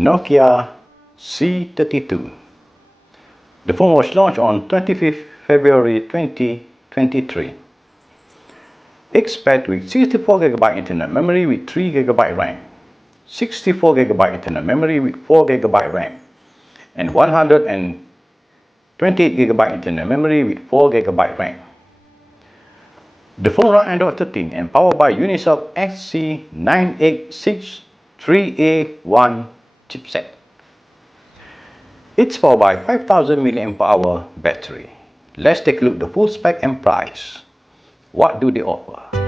Nokia C32. The phone was launched on 25th February 2023. It's packed with 64GB internal memory with 3GB RAM, 64GB internal memory with 4GB RAM, and 128GB internal memory with 4GB RAM. The phone runs Android 13 and powered by Unisoc SC9863A1 chipset. It's powered by 5000 mAh battery. Let's take a look at the full spec and price. What do they offer?